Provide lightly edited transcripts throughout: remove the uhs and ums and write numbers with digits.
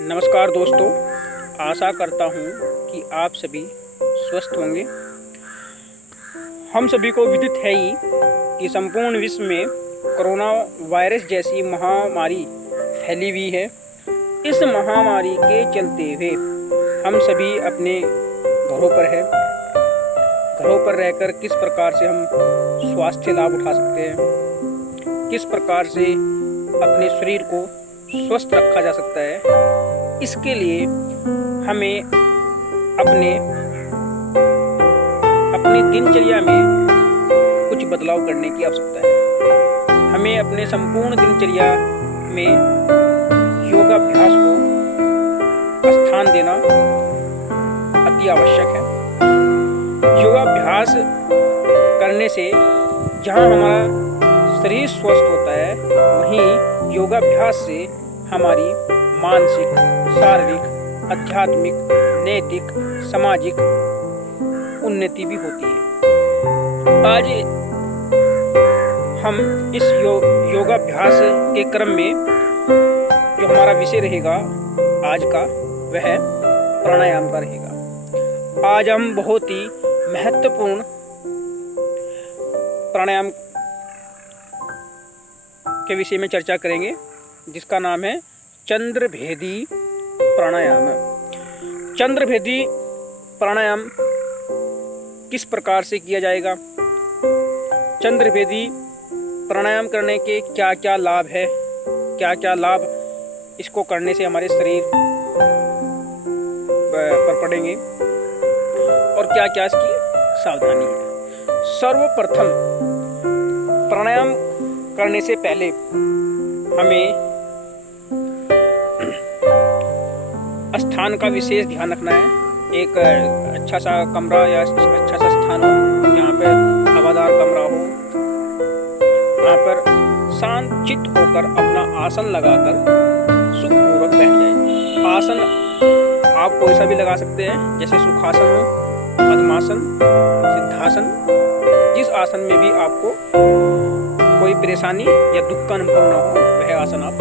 नमस्कार दोस्तों, आशा करता हूँ कि आप सभी स्वस्थ होंगे। हम सभी को विदित है ही कि संपूर्ण विश्व में कोरोना वायरस जैसी महामारी फैली हुई है। इस महामारी के चलते हुए हम सभी अपने घरों पर हैं। घरों पर रहकर किस प्रकार से हम स्वास्थ्य लाभ उठा सकते हैं, किस प्रकार से अपने शरीर को स्वस्थ रखा जा सकता है, इसके लिए हमें अपनी दिनचर्या में कुछ बदलाव करने की आवश्यकता है। हमें अपने संपूर्ण दिनचर्या में योगाभ्यास को स्थान देना अति आवश्यक है। योगाभ्यास करने से जहाँ हमारा शरीर स्वस्थ होता है, वहीं योगाभ्यास से हमारी मानसिक, शारीरिक, आध्यात्मिक, नैतिक, सामाजिक उन्नति भी होती है। आज हम इस योगाभ्यास के क्रम में जो हमारा विषय रहेगा आज का, वह प्राणायाम का रहेगा। आज हम बहुत ही महत्वपूर्ण प्राणायाम के विषय में चर्चा करेंगे, जिसका नाम है चंद्रभेदी प्राणायाम। चंद्रभेदी प्राणायाम किस प्रकार से किया जाएगा, चंद्रभेदी प्राणायाम करने के क्या क्या लाभ है, क्या क्या लाभ इसको करने से हमारे शरीर पर पड़ेंगे और क्या क्या इसकी सावधानी है। सर्वप्रथम प्राणायाम करने से पहले हमें स्थान का विशेष ध्यान रखना है। एक अच्छा सा कमरा या अच्छा सा स्थान हो, जहाँ पर हवादार कमरा हो, वहाँ पर शांत चित्त होकर अपना आसन लगाकर सुखपूर्वक बैठ जाए। आसन आप कोई सा भी लगा सकते हैं, जैसे सुखासन हो, पद्मासन, सिद्धासन। जिस आसन में भी आपको कोई परेशानी या दुख का अनुभव न हो, वह आसन आप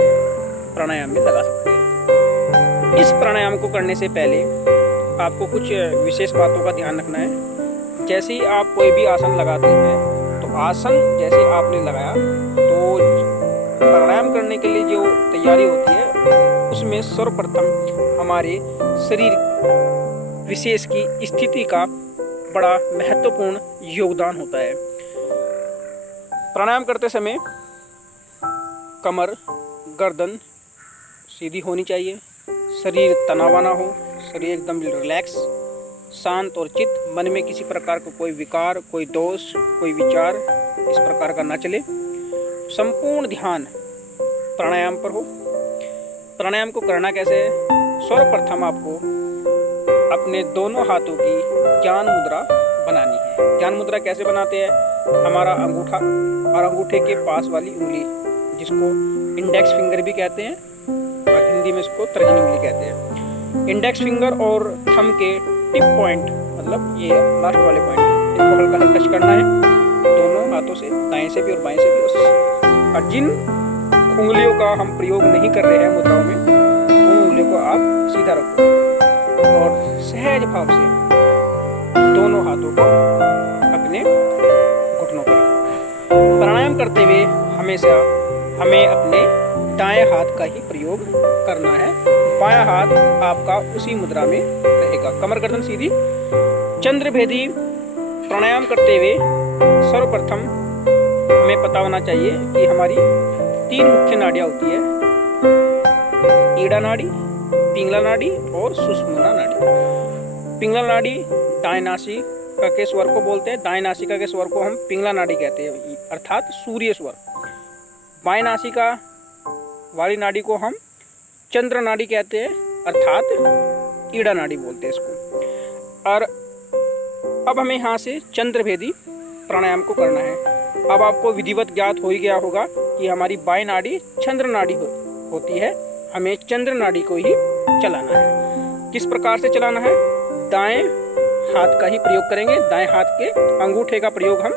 प्राणायाम में लगा सकते हैं। इस प्राणायाम को करने से पहले आपको कुछ विशेष बातों का ध्यान रखना है। जैसे ही आप कोई भी आसन लगाते हैं, तो आसन जैसे आपने लगाया, तो प्राणायाम करने के लिए जो तैयारी होती है, उसमें सर्वप्रथम हमारे शरीर विशेष की स्थिति का बड़ा महत्वपूर्ण योगदान होता है। प्राणायाम करते समय कमर, गर्दन सीधी होनी चाहिए, शरीर तनावा ना हो, शरीर एकदम रिलैक्स, शांत और चित्त। मन में किसी प्रकार का कोई विकार, कोई दोष, कोई विचार इस प्रकार का न चले। संपूर्ण ध्यान प्राणायाम पर हो। प्राणायाम को करना कैसे है? सर्वप्रथम आपको अपने दोनों हाथों की ज्ञान मुद्रा बनानी है। ज्ञान मुद्रा कैसे बनाते हैं? हमारा अंगूठा और अंगूठे के पास वाली उंगली, जिसको इंडेक्स फिंगर भी कहते हैं और हिंदी में इसको तर्जनी उंगली कहते हैं। इंडेक्स फिंगर और थंब के टिप पॉइंट, मतलब ये लास्ट वाले पॉइंट, इनको हल्का हल्का टच करना है दोनों हाथों से, दाएं से भी और बाएं से भी। और जिन उंगलियों का हम प्रयोग नहीं कर रहे हैं मुद्राओं में, उन उंगलियों को आप सीधा रखो और सहज भाव से दोनों हाथों को अपने घुटनों पर रखो। प्राणायाम करते हुए हमेशा हमें अपने दाएं हाथ का ही प्रयोग करना है। बायां हाथ आपका उसी मुद्रा में रहेगा, कमर गर्दन सीधी। चंद्रभेदी प्राणायाम करते हुए सर्वप्रथम हमें पता होना चाहिए कि हमारी 3 मुख्य नाड़ियाँ होती है: ईड़ा नाड़ी, पिंगला नाड़ी और सुषुम्ना नाड़ी। पिंगला नाड़ी दाएं नासिका के स्वर को बोलते हैं। दाएं नासिका के स्वर को हम पिंगला नाड़ी कहते हैं, अर्थात सूर्य स्वर। बाएं नासिका वाली नाड़ी को हम चंद्र नाड़ी कहते हैं, अर्थात ईड़ा नाड़ी बोलते हैं इसको। और अब हमें यहाँ से चंद्रभेदी प्राणायाम को करना है। अब आपको विधिवत ज्ञात हो ही गया होगा कि हमारी बाएं नाड़ी चंद्र नाड़ी होती है। हमें चंद्र नाड़ी को ही चलाना है। किस प्रकार से चलाना है? दाएं हाथ का ही प्रयोग करेंगे। दाएं हाथ के अंगूठे का प्रयोग हम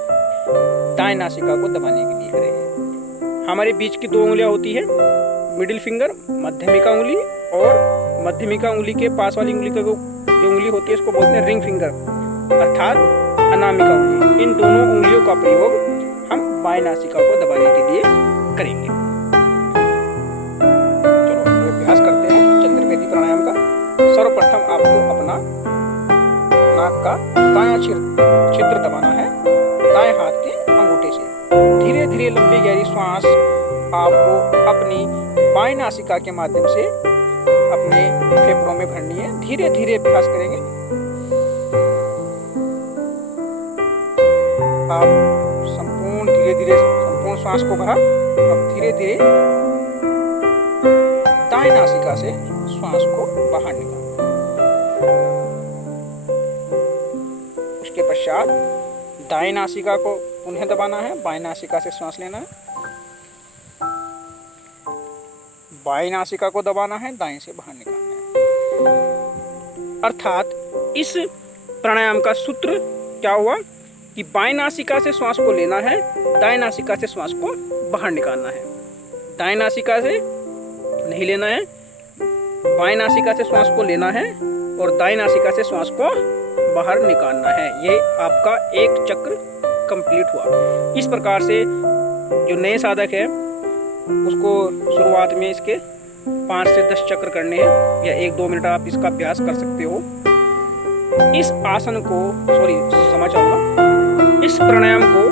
दाएं नासिका को दबाने के लिए करेंगे। हमारे बीच की 2 उंगलियां होती है, मिडिल फिंगर, मध्यमिका उंगली और मध्यमिका उंगली के पास वाली उंगली का जो उंगली होती है इसको बोलते हैं रिंग फिंगर, अर्थात अनामिका उंगली। इन दोनों उंगलियों का प्रयोग हम बाएं नासिका को दबाने के लिए करेंगे। चलो अभ्यास करते हैं चंद्रभेदी प्राणायाम का। सर्वप्रथम आपको अपना नाक का दायां छिद्र दबाना है दाएं हाथ के अंगूठे से। धीरे धीरे लंबी गहरी श्वास आपको अपनी बाएं नासिका के माध्यम से अपने फेफड़ों में भरनी है। धीरे धीरे अभ्यास करेंगे। आप धीरे धीरे संपूर्ण श्वास को भरा। अब धीरे धीरे दाएं नासिका से श्वास को बाहर निकालना। उसके पश्चात दाएं नासिका को पुनः दबाना है, बाएं नासिका से श्वास लेना है। बाएं नासिका को दबाना है, दाएं से बाहर निकालना है। अर्थात इस प्राणायाम का सूत्र क्या हुआ कि बाएं नासिका से श्वास को लेना है, दाएं नासिका से श्वास को बाहर निकालना है। दाएं नासिका से नहीं लेना है, बाएं नासिका से श्वास को लेना है और दाएं नासिका से श्वास को बाहर निकालना है। ये आपका एक चक्र कंप्लीट हुआ। इस प्रकार से जो नए साधक है उसको शुरुआत में इसके 5 से 10 चक्र करने हैं या 1-2 मिनट आप इसका अभ्यास कर सकते हो। इस आसन को इस प्राणायाम को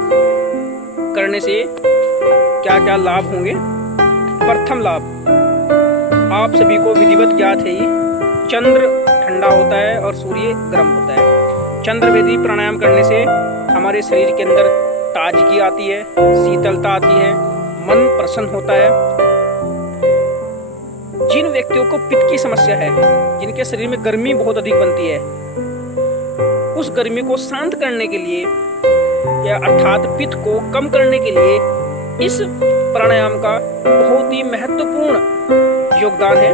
करने से क्या क्या लाभ होंगे। प्रथम लाभ आप सभी को विधिवत ज्ञात है ही, चंद्र ठंडा होता है और सूर्य गर्म होता है। चंद्रभेदी प्राणायाम करने से हमारे शरीर के अंदर ताजगी आती है, शीतलता आती है, मन प्रसन्न होता है। जिन व्यक्तियों को पित्त की समस्या है, जिनके शरीर में गर्मी बहुत अधिक बनती है, उस गर्मी को शांत करने के लिए या अर्थात पित्त को कम करने के लिए इस प्राणायाम का बहुत ही महत्वपूर्ण योगदान है।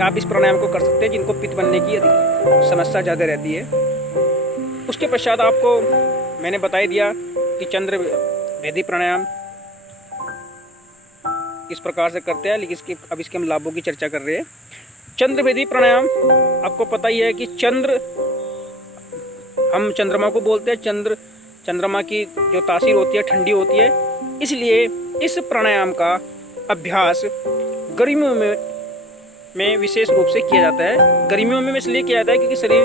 आप इस प्राणायाम को कर सकते हैं जिनको पित्त बनने की समस्या ज़्यादा रहती है। उसके पश्चात आपको मैंने बता ही दिया कि चंद्रभेदी प्राणायाम किस प्रकार से करते हैं, लेकिन अब इसके हम लाभों की चर्चा कर रहे हैं। चंद्रभेदी प्राणायाम आपको पता ही है कि हम चंद्रमा को बोलते हैं। चंद्रमा की जो तासीर होती है ठंडी होती है, इसलिए इस प्राणायाम का अभ्यास गर्मियों में विशेष रूप से किया जाता है। गर्मियों में इसलिए किया जाता है क्योंकि शरीर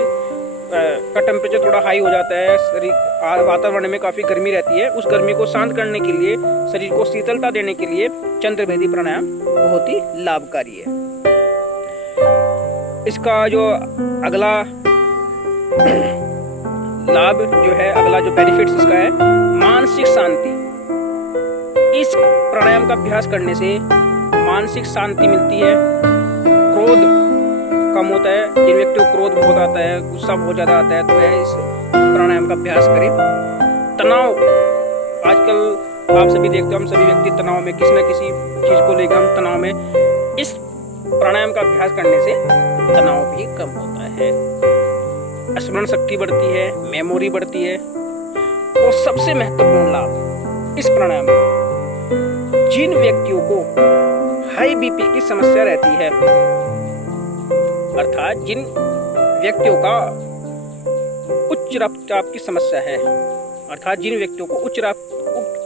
का टेम्परेचर थोड़ा हाई हो जाता है, शरीर वातावरण में काफ़ी गर्मी रहती है। उस गर्मी को शांत करने के लिए, शरीर को शीतलता देने के लिए चंद्रभेदी प्राणायाम बहुत ही लाभकारी है। इसका जो अगला लाभ जो है, अगला जो बेनिफिट्स इसका है, मानसिक शांति। इस प्राणायाम का अभ्यास करने से मानसिक शांति मिलती है, क्रोध कम होता है। जिन व्यक्तियों को क्रोध बहुत आता है, गुस्सा बहुत ज़्यादा आता है, तो वह इस प्राणायाम का अभ्यास करें। तनाव, आजकल आप सभी देखते हो, हम सभी व्यक्ति तनाव में, किसी न किसी चीज़ को लेकर हम तनाव में, इस प्राणायाम का अभ्यास करने से तनाव भी कम होता है। स्मरण शक्ति बढ़ती है, मेमोरी बढ़ती है। और सबसे महत्वपूर्ण लाभ इस प्राणायाम का, जिन व्यक्तियों को हाई बीपी की समस्या रहती है, अर्थात जिन व्यक्तियों का उच्च रक्तचाप की समस्या है, अर्थात जिन व्यक्तियों को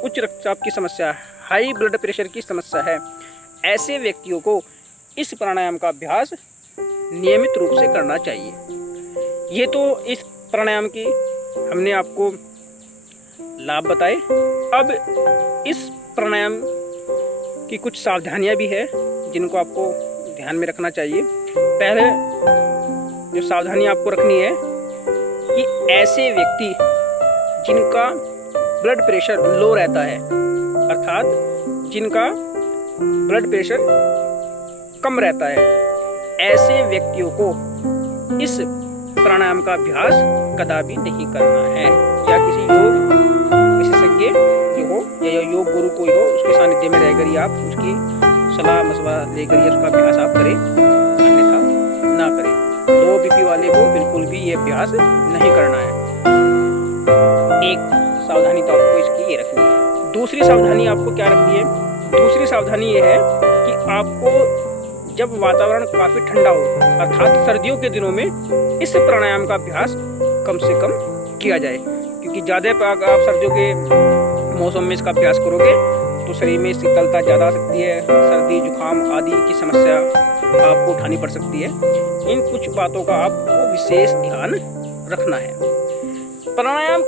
उच्च रक्तचाप की समस्या, हाई ब्लड प्रेशर की समस्या है, ऐसे व्यक्तियों को इस प्राणायाम का अभ्यास नियमित रूप से करना चाहिए। ये तो इस प्राणायाम की हमने आपको लाभ बताए। अब इस प्राणायाम की कुछ सावधानियां भी है जिनको आपको ध्यान में रखना चाहिए। पहले जो सावधानी आपको रखनी है कि ऐसे व्यक्ति जिनका ब्लड प्रेशर लो रहता है, अर्थात जिनका ब्लड प्रेशर कम रहता है, ऐसे व्यक्तियों को इस प्राणायाम का अभ्यास कदापि नहीं करना है। या किसी योग विशेषज्ञ जो हो या योग गुरु कोई हो, उसके सानिध्य में रहकर ही आप उसकी सलाह मशवरा लेकर ही उसका अभ्यास आप करें, अन्यथा ना करें। लो बीपी वाले को बिल्कुल भी ये अभ्यास नहीं करना है। एक सावधानी तो आपको इसकी ये रखनी है। दूसरी सावधानी आपको क्या रखनी है? दूसरी सावधानी ये है कि आपको जब वातावरण काफ़ी ठंडा हो, अर्थात सर्दियों के दिनों में इस प्राणायाम का अभ्यास कम से कम किया जाए, क्योंकि ज़्यादा आप सर्दियों के मौसम में इसका अभ्यास करोगे तो शरीर में शीतलता ज़्यादा आ सकती है, सर्दी जुकाम आदि की समस्या आपको उठानी पड़ सकती है। इन कुछ बातों का आपको विशेष ध्यान रखना है। प्राणायाम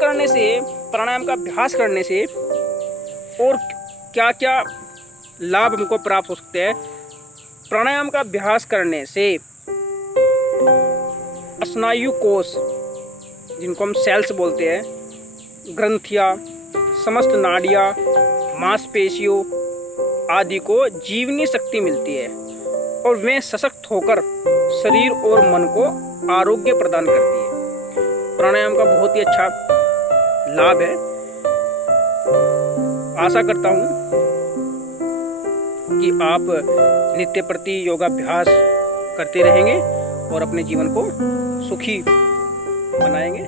का अभ्यास करने से और क्या क्या लाभ हमको प्राप्त हो सकते हैं। प्राणायाम का अभ्यास करने से स्नायु कोश, जिनको हम सेल्स बोलते हैं, ग्रंथियाँ, समस्त नाड़ियाँ, मांसपेशियों आदि को जीवनी शक्ति मिलती है और वे सशक्त होकर शरीर और मन को आरोग्य प्रदान करती है। प्राणायाम का बहुत ही अच्छा लाभ है। आशा करता हूँ कि आप नित्य प्रति योगाभ्यास करते रहेंगे और अपने जीवन को सुखी बनाएंगे।